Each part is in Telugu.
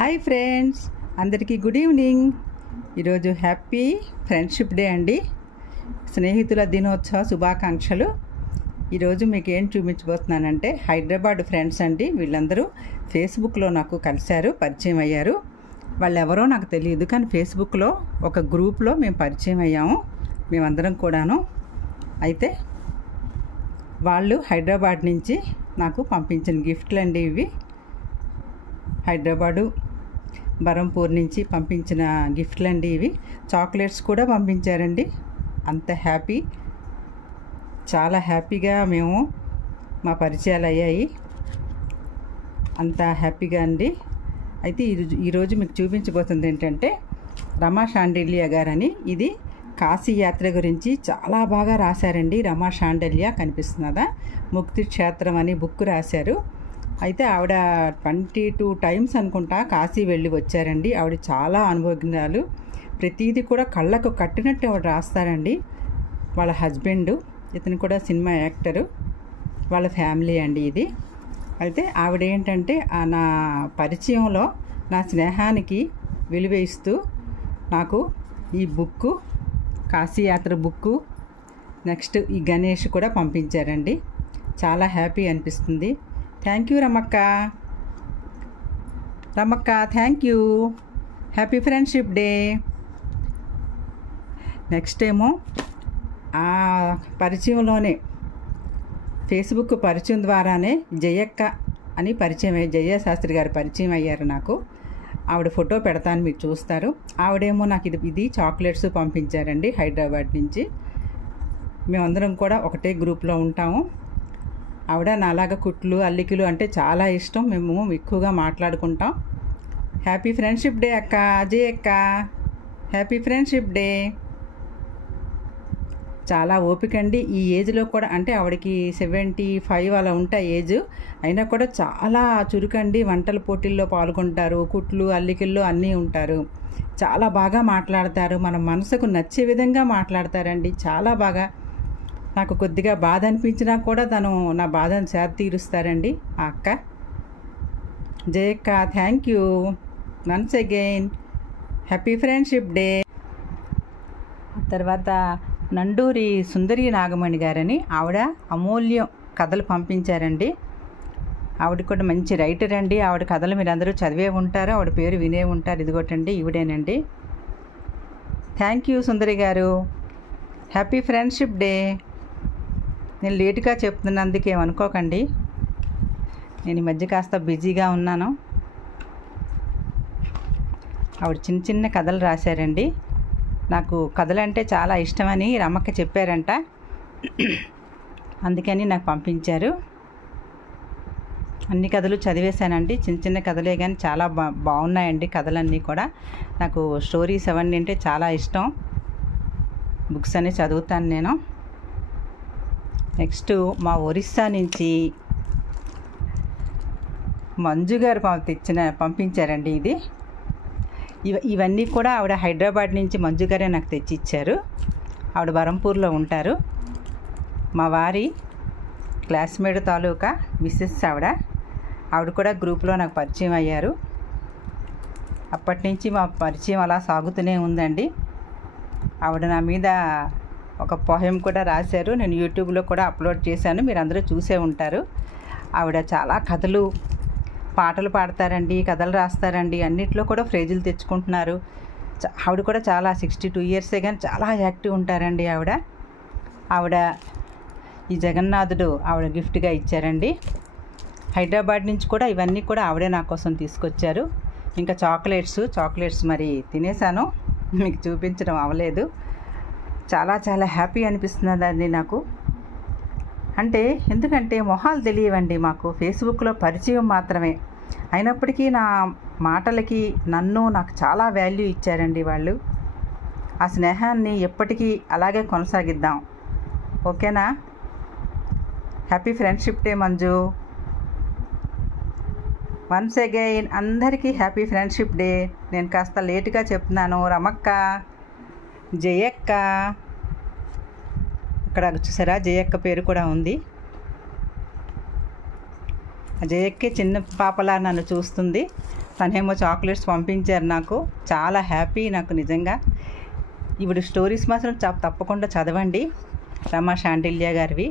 హాయ్ ఫ్రెండ్స్, అందరికీ గుడ్ ఈవినింగ్. ఈరోజు హ్యాపీ ఫ్రెండ్షిప్ డే అండి. స్నేహితుల దినోత్సవ శుభాకాంక్షలు. ఈరోజు మీకు ఏం చూపించబోతున్నానంటే హైదరాబాద్ ఫ్రెండ్స్ అండి. వీళ్ళందరూ ఫేస్బుక్లో నాకు కలిశారు, పరిచయం అయ్యారు. వాళ్ళు ఎవరో నాకు తెలియదు, కానీ ఫేస్బుక్లో ఒక గ్రూప్లో మేము పరిచయం అయ్యాము, మేమందరం కూడాను. అయితే వాళ్ళు హైదరాబాద్ నుంచి నాకు పంపించిన గిఫ్ట్లు అండి ఇవి. హైదరాబాదు బరంపూర్ నుంచి పంపించిన గిఫ్ట్లు అండి ఇవి. చాక్లెట్స్ కూడా పంపించారండి. అంత హ్యాపీ, చాలా హ్యాపీగా మేము మా పరిచయాలు అయ్యాయి. అంత హ్యాపీగా అండి. అయితే ఈరోజు మీకు చూపించబోతుంది ఏంటంటే రమా షాండిల్య గారని. ఇది కాశీ యాత్ర గురించి చాలా బాగా రాశారండి. రమా షాండిల్య కనిపిస్తున్నదా, ముక్తి క్షేత్రం అని బుక్ రాశారు. అయితే ఆవిడ 22 టైమ్స్ అనుకుంటా కాశీ వెళ్ళి వచ్చారండి. ఆవిడ చాలా అనుభవజ్ఞాలు. ప్రతిదీ కూడా కళ్ళకు కట్టినట్టు ఆవిడ రాస్తారండి. వాళ్ళ హస్బెండు, ఇతను కూడా సినిమా యాక్టరు, వాళ్ళ ఫ్యామిలీ అండి ఇది. అయితే ఆవిడ ఏంటంటే నా పరిచయంలో నా స్నేహానికి విలువ ఇస్తూ నాకు ఈ బుక్కు, కాశీయాత్ర బుక్కు, నెక్స్ట్ ఈ గణేష్ కూడా పంపించారండి. చాలా హ్యాపీ అనిపిస్తుంది. Thank you Ramakka. Thank you. Happy friendship day. Next ఏమో ఆ పరిచయంలోనే ఫేస్బుక్ పరిచయం ద్వారానే జయక్క అని పరిచయం అయ్యి, జయ శాస్త్రి గారు పరిచయం అయ్యారు నాకు. ఆవిడ ఫోటో పెడతాను, మీరు చూస్తారు. ఆవిడేమో నాకు ఇది చాక్లెట్స్ పంపించారండి హైదరాబాద్ నుంచి. మేమందరం కూడా ఒకటే గ్రూప్లో ఉంటాము. ఆవిడ నాలాగా కుట్లు అల్లికలు అంటే చాలా ఇష్టం. మేము ఎక్కువగా మాట్లాడుకుంటాం. హ్యాపీ ఫ్రెండ్షిప్ డే అక్క, అజయ్ అక్క. Happy friendship day. చాలా ఓపిక అండి ఈ ఏజ్లో కూడా. అంటే ఆవిడకి 75 అలా ఉంటాయి ఏజ్. అయినా కూడా చాలా చురుకండి. వంటల పోటీల్లో పాల్గొంటారు, కుట్లు అల్లికల్లో అన్నీ ఉంటారు. చాలా బాగా మాట్లాడతారు. మన మనసుకు నచ్చే విధంగా మాట్లాడతారండి. చాలా బాగా. నాకు కొద్దిగా బాధ అనిపించినా కూడా తను నా బాధను సేద తీరుస్తారండి ఆ అక్క. జయక్క, thank you once again. Happy friendship day. తర్వాత నండూరి సుందరి నాగమణి గారని, ఆవిడ అమూల్యం కథలు పంపించారండి. ఆవిడ కూడా మంచి రైటర్ అండి. ఆవిడ కథలు మీరు అందరూ చదివే ఉంటారు, ఆవిడ పేరు వినే ఉంటారు. ఇదిగోటండి, ఈవిడేనండి. థ్యాంక్ యూ సుందరి గారు. Happy friendship day. నేను లేటుగా చెప్తున్నందుకు ఏమనుకోకండి. నేను ఈ మధ్య కాస్త బిజీగా ఉన్నాను. ఆవిడ చిన్న చిన్న కథలు రాశారండి. నాకు కథలు అంటే చాలా ఇష్టమని రమక్క చెప్పారంట, అందుకని నాకు పంపించారు. అన్ని కథలు చదివేశానండి. చిన్న చిన్న కథలే కానీ చాలా బాగున్నాయండి కథలన్నీ కూడా. నాకు స్టోరీస్ అవన్నీ అంటే చాలా ఇష్టం. బుక్స్ అన్నీ చదువుతాను నేను. నెక్స్ట్ మా ఒరిస్సా నుంచి మంజు గారు పంపించారండి ఇది. ఇవన్నీ కూడా ఆవిడ హైదరాబాద్ నుంచి మంజు గారే నాకు తెచ్చి ఇచ్చారు. ఆవిడ బరంపూర్లో ఉంటారు. మా వారి క్లాస్మేట్ తాలూకా మిస్సెస్ ఆవిడ కూడా గ్రూప్లో నాకు పరిచయం అయ్యారు. అప్పటి నుంచి మా పరిచయం అలా సాగుతూనే ఉందండి. ఆవిడ నా మీద ఒక పోయం కూడా రాశారు. నేను యూట్యూబ్లో కూడా అప్లోడ్ చేశాను, మీరు అందరూ చూసే ఉంటారు. ఆవిడ చాలా కథలు, పాటలు పాడతారండి, కథలు రాస్తారండి. అన్నిట్లో కూడా ప్రైజులు తెచ్చుకుంటున్నారు. ఆవిడ కూడా చాలా 62 ఇయర్సే కానీ చాలా యాక్టివ్ ఉంటారండి ఆవిడ. ఈ జగన్నాథుడు ఆవిడ గిఫ్ట్గా ఇచ్చారండి. హైదరాబాద్ నుంచి కూడా ఇవన్నీ కూడా ఆవిడే నా కోసం తీసుకొచ్చారు. ఇంకా చాక్లెట్స్ మరి తినేసాను, మీకు చూపించడం అవ్వలేదు. చాలా చాలా హ్యాపీ అనిపిస్తున్నదండి నాకు. అంటే ఎందుకంటే మొహాలు తెలియవండి మాకు, ఫేస్బుక్లో పరిచయం మాత్రమే. అయినప్పటికీ నా మాటలకి నాకు చాలా వాల్యూ ఇచ్చారండి వాళ్ళు. ఆ స్నేహాన్ని ఎప్పటికీ అలాగే కొనసాగిద్దాం, ఓకేనా? Happy friendship day Manju. Once again అందరికీ హ్యాపీ ఫ్రెండ్షిప్ డే. నేను కాస్త లేటుగా చెప్తున్నాను. రమక్క, జయక్క, ఇక్కడ చూసారా జయక్క పేరు కూడా ఉంది. జయక్కే చిన్న పాపలా నన్ను చూస్తుంది. తనేమో చాక్లెట్స్ పంపించారు నాకు. చాలా హ్యాపీ నాకు నిజంగా. ఇప్పుడు స్టోరీస్ మాత్రం తప్పకుండా చదవండి, రమా శాండిల్య గారివి.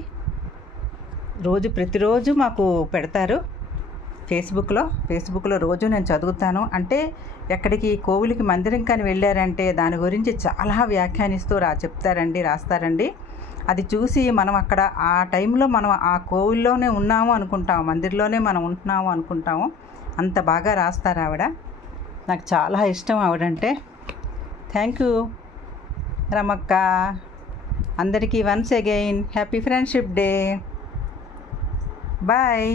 ప్రతిరోజు మాకు పెడతారు ఫేస్బుక్లో రోజు నేను చదువుతాను. అంటే ఎక్కడికి కోవిలికి మందిరం కానీ వెళ్ళారంటే దాని గురించి చాలా వ్యాఖ్యానిస్తూ చెప్తారండి, రాస్తారండి. అది చూసి మనం అక్కడ ఆ టైంలో మనం ఆ కోవిల్లోనే ఉన్నాము అనుకుంటాము, మందిర్లోనే మనం ఉంటున్నాము అనుకుంటాము. అంత బాగా రాస్తారు ఆవిడ. నాకు చాలా ఇష్టం ఆవిడంటే. Thank you Ramakka. అందరికీ once again happy friendship day. Bye.